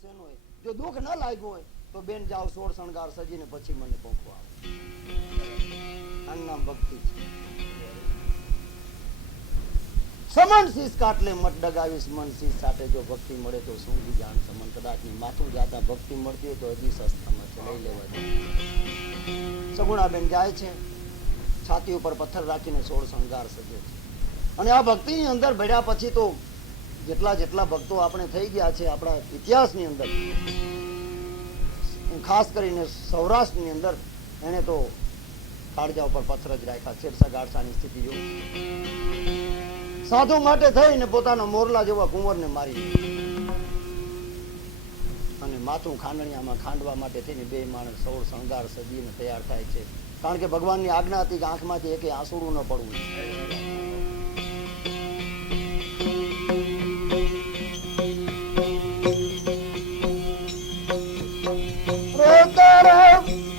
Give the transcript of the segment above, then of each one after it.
શેનું હોય? જો દુઃખ ન લાગ્યું હોય તો બેન જાઓ સોળ શણગાર સજીને પછી મને પોખવા આવે. આનું નામ ભક્તિ છે. સમન શીશ કાટલે મત ડગાવીશ મન શીશ સાથે જો ભક્તિ મળે તો સૂંઘી જાણ સમન. કદાચ ની માથું જાતા ભક્તિ મળતી હોય તો હજી સસ્તામાં છે, લઈ લેવા દે. સગુણાબેન જાય છે, છાતી ઉપર પથ્થર રાખીને સોળ શણગાર સજે છે. અને આ ભક્તિની અંદર ભળ્યા પછી તો જેટલા ભક્તો આપણે થઈ ગયા છે આપણા ઇતિહાસની અંદર, ખાસ કરીને સૌરાષ્ટ્રની અંદર, એને તો કાળજા ઉપર પથ્થર જ રાખ્યા. શેરસા ગાડસાની સ્થિતિ જો સાધુ માટે થઈને પોતાના મોરલા જેવા કુંવરને મારી અને માથું ખાંડણિયામાં ખાંડવા માટે થઈને બે માણસ સોળ શણગાર સજીને તૈયાર થાય છે. કારણ કે ભગવાનની આજ્ઞા હતી કે આંખમાંથી એકે આંસુડું ન પડવું.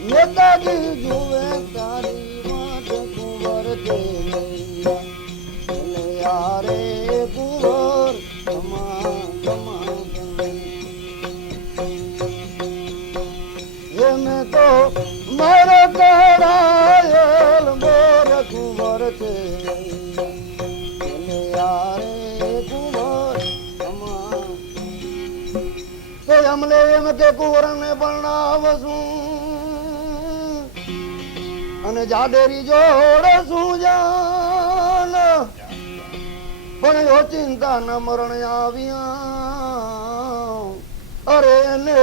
નેતાજી જુએ તારી વાત કુંવર યારે કુંવર એમે તો મારો કરાયેલ મોર કુંવર છે યારે કુંવર તો અમલે એમ કે કુંવર ને પરણાવશું અને જાડેરી જોડે શું જાન પણ યો ચિંતા ન મરણ આવ્યા. અરે એને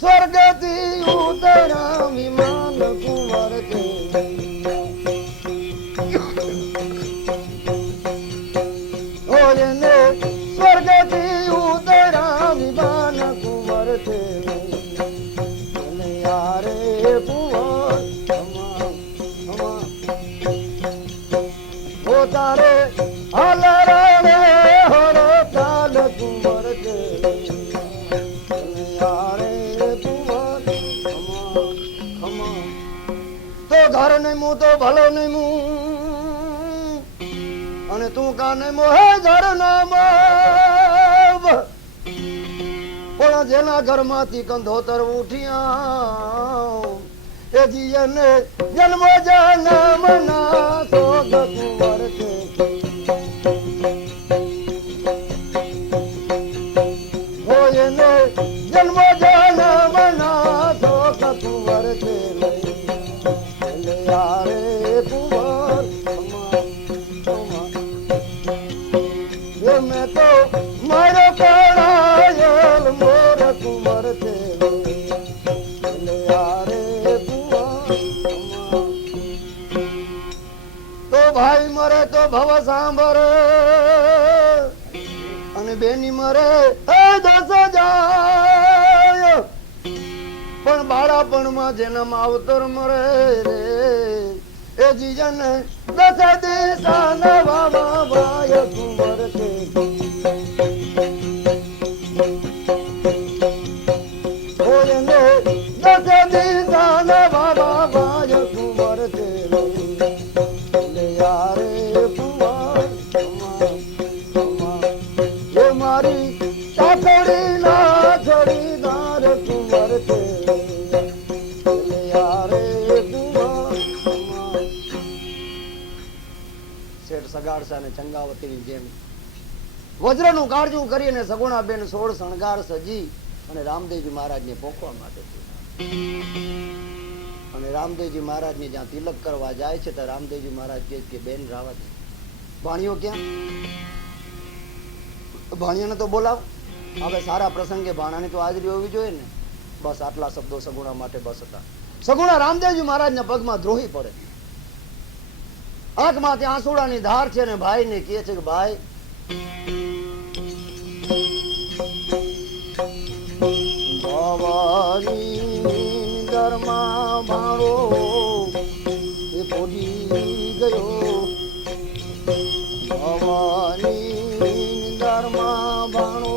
સ્વર્ગથી ઉતર્યા વિમાન કુંવર છે એને સ્વર્ગથી ઉતર્યા વિમાન કુંવર છે યારે કુંવર તારે હાલરણે હરો ચાલ કુંવર છે યારે કુંવર તો ઘર નહીં મું તો ભલો નહીં મું અને તું કાને મોહે ઘર નામ પણ જેના ઘરમાંથી કંધોતર ઉઠ્યા એ જીને જન્મ જન્મ ના સોગ કુંવર છે હોયને જન્મ જન્મ ના સોગ કુંવર છે યારે કુંવર મેં તો મારો કરાયેલ મોર કુંવર છે યારે તો ભાઈ મરે તો ભવ સાંભરે અને બેની મરે દસ જાય પણ બાળાપણમાં જન્મ આવતર મરે રે એ જીજન દસ દિશા નવા ભાઈ કુંવર છે ઓયને દસ દિશા નવા ભાઈ કુંવર છે યારે કુંવર એ મારી ચાકડી ના છડીદાર કુંવર છે યારે કુંવર. શેઠ સગાડસા ને ચંગાવતીની જેમ વજ્રનું કાળજું કરીને સગુણાબેન સોળ શણગાર સજી અને રામદેવજી મહારાજને પોખવા માટે અને રામદેવજી મહારાજને જ્યાં તિલક કરવા જાય છે ત્યાં રામદેવજી મહારાજ કહે કે બેન રાવા દે. ભાણિયો ક્યાં? ભાણિયાને તો બોલાવ. હવે સારા પ્રસંગે ભાણાની તો હાજરી હોવી જોઈએ ને. બસ આટલા શબ્દો સગુણા માટે બસ હતા. સગુણા રામદેવજી મહારાજના પગમાં દ્રોહી પડે, આંખમાંથી આંસુડાની ધાર છે ને ભાઈને કહે છે કે ભાઈ ભવાની ઘરમાં ભાણો એ પોડી ગયો, ભવાની ઘરમાં ભાણો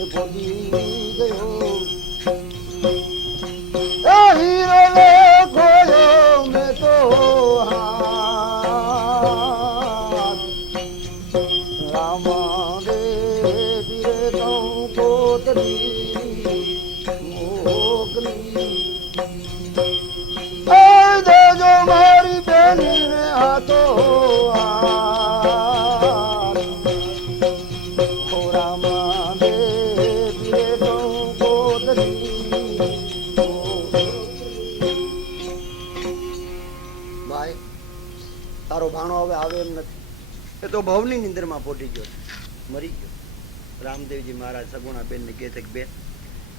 એ પોડી ગયો, એ હીરો ખોયો મેં તો દેજો મારી બેનને હાથો ભાઈ તારો ભાણો હવે આવે એમ નથી. એ તો ભવની નિંદરમાં પોટી ગયો, મરી ગયો. રામદેવજી મહારાજ સગુણાબેન ને કહે છે કે બેન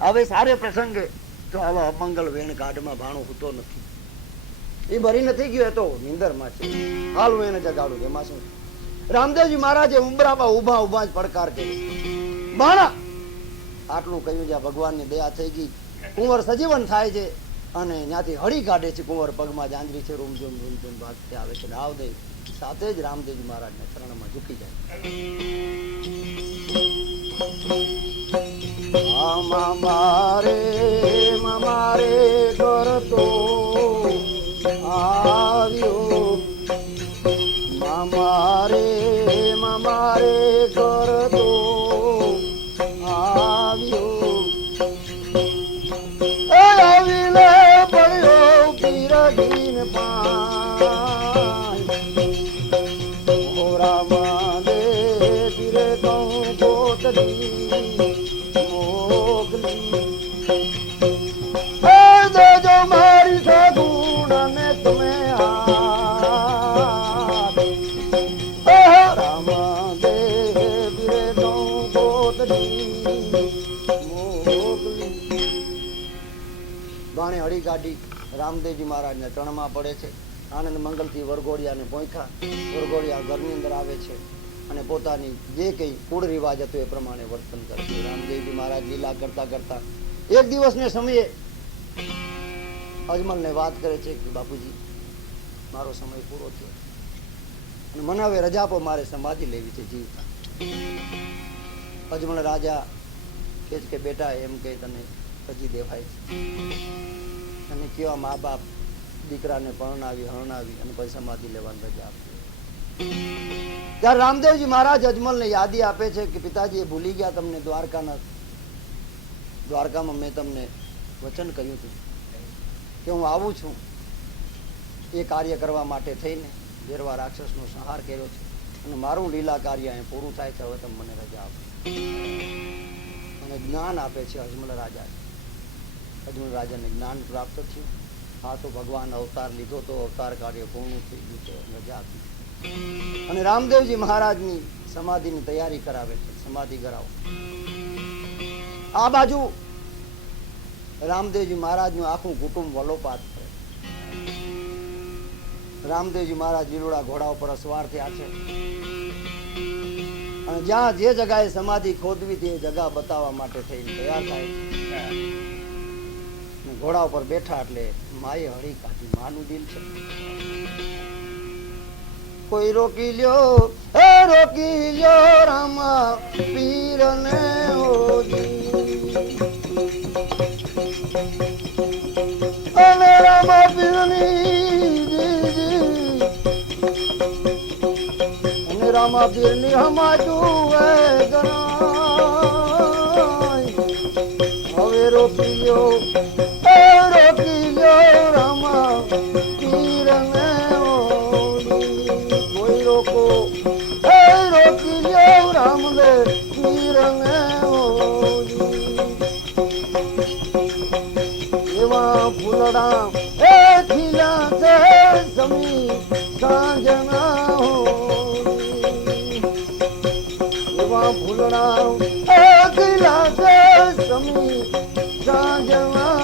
હવે સારે પ્રસંગે તો આવા અમંગલ વેણ ગાઢમાં ભાણો હોતો નથી. એ મરી નથી ગયો, તો નિંદરમાં છે. હાલ એને જગાડું, એમાં શું. રામદેવજી મહારાજે ઉંબરામાં ઉભા ઉભા જ પડકાર કર્યો, ભાણા. આટલું કહ્યું, જ્યાં ભગવાનની દયા થઈ ગઈ, કુંવર સજીવન થાય છે અને ત્યાંથી હળી કાઢે છે. કુંવર પગમાં જાંજરી છે, રૂમઝુમ રૂમઝુમ ભાગતે આવે છે. રાવ દે સાથે જ રામદેવજી મહારાજના ચરણમાં ઝૂકી જાય. મારે કરતો આવ્યો, મારે કરતો આવ્યો. આવીલે પડ્યો પીરગીન પાન, ઓરામાં દે પીરે કહું ગોતરી મોગલી. દેજો મારી સગુણ અને તમે રામા દે પીરે કહું ગોતરી મોગલી. બાણે હળી કાઢી રામદેવજી મહારાજના ચરણમાં પડે છે. આનંદ મંગલથી વરઘોડિયાને પહોંચ્યા. વરઘોડિયા ઘરની અંદર આવે છે અને પોતાની જે કઈ કુળ રિવાજ હતો એ પ્રમાણે વર્તન કરે છે. રામદેવજી મહારાજ લીલા કરતા કરતા એક દિવસને સમયે અજમલને વાત કરે છે કે બાપુજી મારો સમય પૂરો થયો અને મને હવે રજા આપો, મારે સમાધિ લેવી છે જીવતા. અજમલ રાજા કહે છે કે બેટા એમ કે તને હજી દેવાય છે અને કેવા મા બાપ દીકરાને પરણાવી હરણાવી અને પછી સમાધિ લેવાની રજા આપી. ત્યારે રામદેવજી મહારાજ અજમલને યાદી આપે છે કે પિતાજી એ ભૂલી ગયા તમને દ્વારકામાં મેં તમને વચન કહ્યું હતું કે હું આવું છું. એ કાર્ય કરવા માટે થઈને ભેરવા રાક્ષસનો સંહાર કર્યો છે અને મારું લીલા કાર્ય અહીં પૂરું થાય છે. હવે તમે મને રજા આપો. અને જ્ઞાન આપે છે અજમલ રાજા. અજમલ રાજાને જ્ઞાન પ્રાપ્ત થયું. આ તો ભગવાન અવતાર લીધો તો અવતાર કાર્ય પૂર્ણ થઈ ગયું છે, રજા આપી. અને રામદેવજી મહારાજની સમાધિની તૈયારી કરાવે છે. સમાધિ કરાવો. આ બાજુ રામદેવજી મહારાજનું આખું કુટુંબ વલોપાત કરે. રામદેવજી મહારાજ લીલોડા ઘોડા ઉપર અસવાર થયા છે અને જ્યાં જે જગાએ સમાધિ ખોદવી હતી એ જગા બતાવવા માટે થઈને તૈયાર થાય છે. ઘોડા ઉપર બેઠા એટલે માએ હળી કાઢી. માનું દિલ છે. કોઈ રોકી લ્યો, હે રોકી લ્યો રામા પીરને ઓજી. અને રામા પીરની અને રામા પીરની હમાજું હવે રોકી લ્યો, રોકી લ્યો રામા પીરને કોઈ રોકો, રોકી લ્યો રામદે પીરને એવા ફૂલડા એ ખીલા છે સમી સાંજના એવા ફૂલડા એ ખીલા છે સમી સાંજના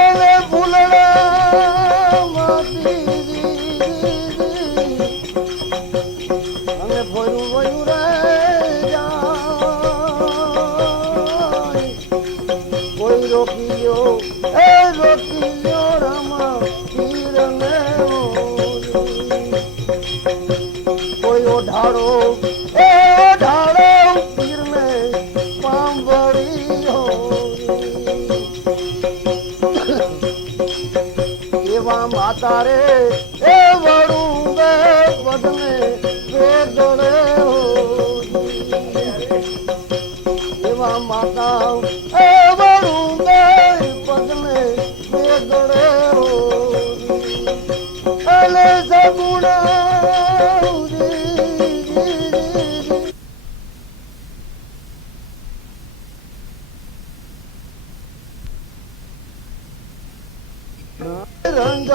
એને ફૂલડા માતી અને ફોરું વયું રે કોઈ રોકી લ્યો, એ રોકી લ્યો રામા પીરને કોઈ ઓઢાડો, એ ઓઢાડો પીરને પાંભળી એવા માતા રે એ વડું વે પદને વેદને માતા એ વરું ગઈ પગલે બેગડે અલે સગુણા રંગ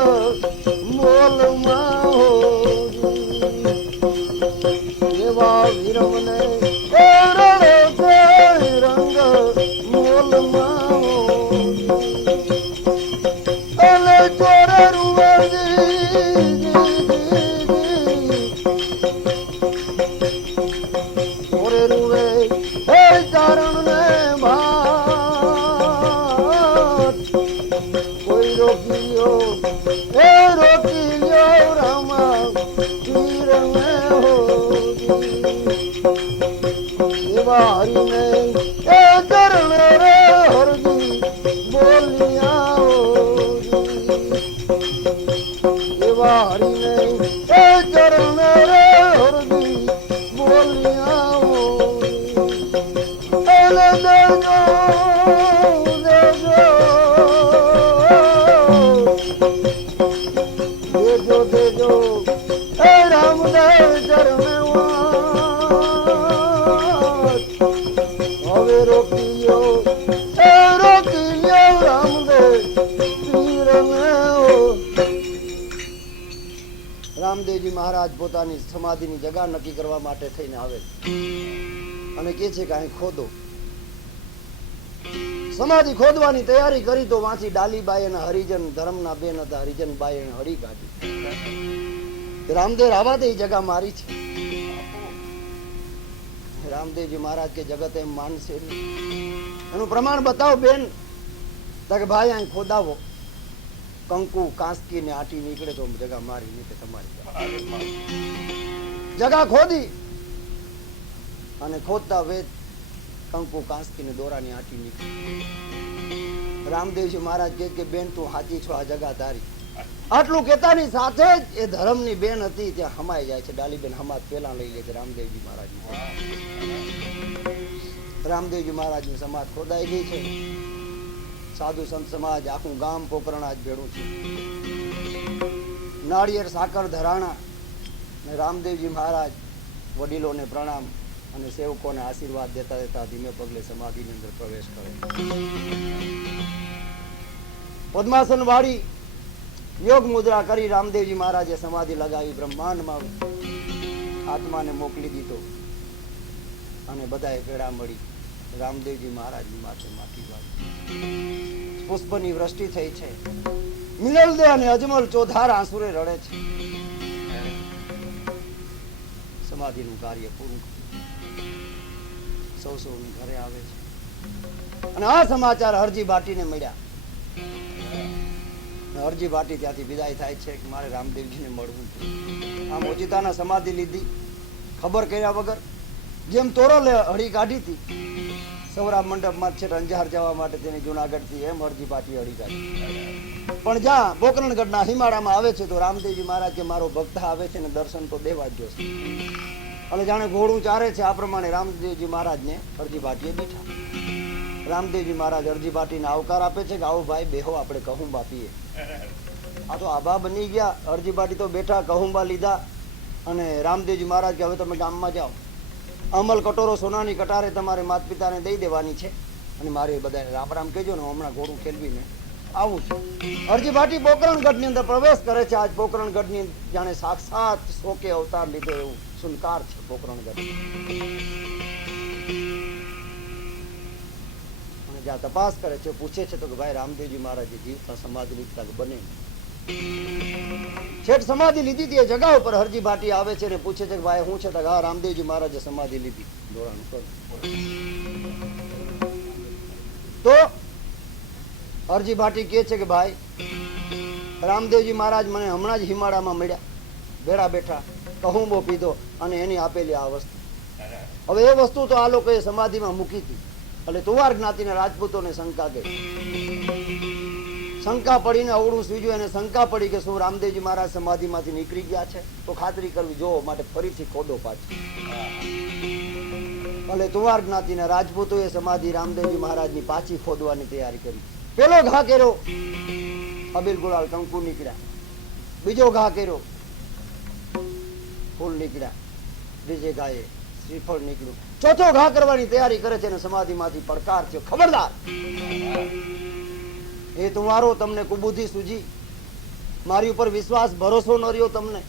મોલમાં એવા વીરવને એ રડે રંગ મોલમાં અલે ચોરે રૂવજી ચોરે રૂવે હે ચારણ ને ભાત કોઈ રોકીયો એ રોકી લ્યો રામા વીર ને એવા હરીને એ ચરણ રે હરજી બોલિયા એવા હરીને એ ચરણ રે હરજી બોલિયા એલે દેજો દેજો દેજો દેજો એ રામદેવ ચરણ હવે રોકીયો એ રોકીયો રામદેવ રામદેવજી મહારાજ પોતાની સમાધિની જગા નક્કી કરવા માટે થઈને આવે અને કે છે કે અહીં ખોદો. સમાધિ ખોદવાની તૈયારી કરી તો વાંચી ડાલીબાઈ અને હરિજન ધર્મના બેન હતા. હરિજનબાઈ એને હળી કાઢી. રામદેવ આવા દે જગા મારી છે. રામદેવજી મહારાજ કે જગત એમ માનશે એનું પ્રમાણ બતાવો બેન. કે ભાઈ અહીં ખોદાવો. કંકુ કાંસકી ને આટી નીકળે તો જગા મારી નીકળે તમારી જગા ખોદી અને ખોદતા વેદ કંકુ કાંસકી ને દોરાની આટી નીકળી. રામદેવજી મહારાજ કે બેન તું હાચી છો, આ જગા તારી. આટલું કેતાની સાથે જ એ ધર્મની બેન હતી ત્યાં હમાઈ જાય છે. ડાલીબેન હમાત પેલા લઈ લે છે રામદેવજી મહારાજ. રામદેવજી મહારાજની સમાજ ખોદાઈ ગઈ છે. સાધુ સંત સમાજ આખું ગામ પોકરણા જ ભેડું છે. નાળિયેર સાકર ધરાણા ને રામદેવજી મહારાજ વડીલોને પ્રણામ અને સેવકોને આશીર્વાદ દેતા દેતા ધીમે પગલે સમાધિની અંદર પ્રવેશ કરે. પદ્માસન વાળી યોગ મુદ્રા કરી રામદેવજી મહારાજે સમાધિ લગાવી. બ્રહ્માંડમાં આત્માને મોકલી દીધો અને બધાએ ભેળા મળી રામદેવજી મહારાજની માથે માથી વાળી. પુષ્પની વૃષ્ટિ થઈ છે. મિનલ દે અને અજમલ ચોધાર આંસુરે રડે છે. સમાધિનું કાર્ય પૂરું સૌ સૌની ઘરે આવે છે. અને આ સમાચાર હરજી ભાટીને મળ્યા. હરજી ભાટી ત્યાંથી વિદાય થાય છે કે મારે રામદેવજીને મળવું છે. આમ ઓચિતાના સમાધિ લીધી ખબર કર્યા વગર. જેમ તોરલે હળી કાઢી હતી સૌરા મંડપમાં છે અંજાર જવા માટે તેની જુનાગઢ થી, એમ હરજી ભાટી હળી કાઢી. પણ જ્યાં પોકરણગઢના હિમાળામાં આવે છે તો રામદેવજી મહારાજ કે મારો ભક્ત આવે છે ને દર્શન તો દેવા જ જોશે. અને જાણે ઘોડું ચારે છે આ પ્રમાણે રામદેવજી મહારાજને હરજી ભાટીએ બેઠા. રામદેવજી મહારાજ હરજી ભાટીને આવકાર આપે છે કે આવો ભાઈ બેહો, આપણે કહુંબા પીએ. આ તો આભા બની ગયા. હરજી ભાટી તો બેઠા, કહુંબા લીધા અને રામદેવજી મહારાજ કે હવે તમે ગામમાં જાઓ. અમલ કટોરો સોનાની કટારે તમારે માતા પિતાને દઈ દેવાની છે અને મારે બધાને રામ રામ કહેજો ને હમણાં ઘોડું ખેલવીને આવું છું. હરજી ભાટી પોકરણગઢની અંદર પ્રવેશ કરે છે. આજ પોકરણગઢની જાણે સાક્ષાત શોકે અવતાર લીધો એવું સુનકાર છે પોકરણગઢ. અને જ્યાં તપાસ કરે છે પૂછે છે તો કે ભાઈ રામદેવજી મહારાજે જીવતા સમાધિ લીધા કે બને. છેટ સમાધિ લીધી હતી એ જગા ઉપર હરજી ભાટી આવે છે ને પૂછે છે કે ભાઈ હું છે તો હા રામદેવજી મહારાજે સમાધિ લીધી. દોરાનું કર તો હરજી ભાટી કહે છે કે ભાઈ રામદેવજી મહારાજ મને હમણાં જ હિમાળામાં મળ્યા, ભેળા બેઠા, કહુંબો પીધો અને એની આપેલી આ વસ્તુ. હવે એ વસ્તુ તો આ લોકોએ સમાધિમાં મૂકી હતી. એટલે તુવાર જ્ઞાતિના રાજપૂતોને શંકા ગઈ. શંકા પડીને અવળું સૂજ્યું. એને શંકા પડી કે શું રામદેવજી મહારાજ સમાધિમાંથી નીકળી ગયા છે? તો ખાતરી કરવી જોવો માટે ફરીથી ખોદો પાછી. ભલે તુવાર જ્ઞાતિના રાજપૂતોએ સમાધિ રામદેવજી મહારાજની પાછી ખોદવાની તૈયારી કરી. પેલો ઘા કર્યો, અબીલ ગુલાલ કંકુ નીકળ્યા. બીજો ઘા કર્યો, ફૂલ નીકળ્યા. બીજે ઘાએ શ્રીફળ નીકળ્યું. ચોથો ઘા કરવાની તૈયારી કરે છે અને સમાધિમાંથી પડકાર છે, ખબરદાર, એ તમારો તમને કુબુદ્ધિ સૂજી, મારી ઉપર વિશ્વાસ ભરોસો ન રહ્યો તમને,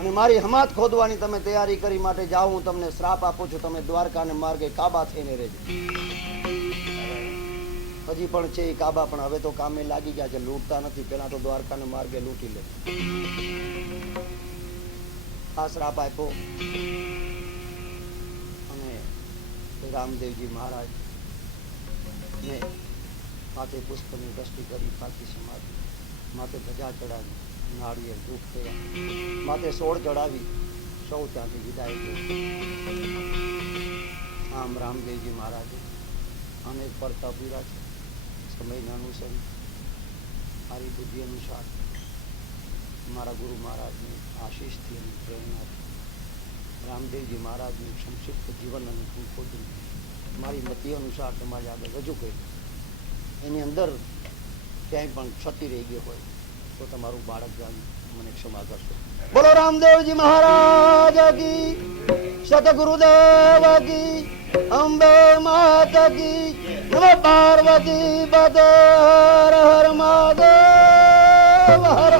અને મારી હમાત ખોદવાની તમે તૈયારી કરી માટે જાઓ, હું તમને શ્રાપ આપું છું, તમે દ્વારકાને માર્ગે કાબા થઈને રહેજો. હજી પણ છે એ કાબા, પણ હવે તો કામે લાગી ગયા છે, લૂંટતા નથી. પેલા તો દ્વારકાને માર્ગે લૂંટી લે. આ શ્રાપ આપ્યો અને રામદેવજી મહારાજ ને માથે પુષ્પની દ્રષ્ટિ કરી, પાછી સમાધિ, માથે ધજા ચડાવી, નાળિયેર ધૂપ થયા, માથે સોળ ચડાવી, સૌ ત્યાંથી વિદાય ગઈ. આમ રામદેવજી મહારાજે અનેક પડતા પૂરા છે. સમયને અનુસરી, મારી બુદ્ધિ અનુસાર, મારા ગુરુ મહારાજની આશીષથી અને પ્રેરણાથી રામદેવજી મહારાજનું સંક્ષિપ્ત જીવન અને ખોદરી મારી મતિ અનુસાર તમારી આગળ રજૂ કરી. એની અંદર ક્યાંય પણ ક્ષતિ રહી ગઈ હોય તો તમારું બાળક જાણી મને ક્ષમા કરશો. બોલો રામદેવજી મહારાજ કી, સતગુરુદેવ કી, અંબે માતા કી, નમઃ પાર્વતી પતે, હર હર મહાદેવ, હર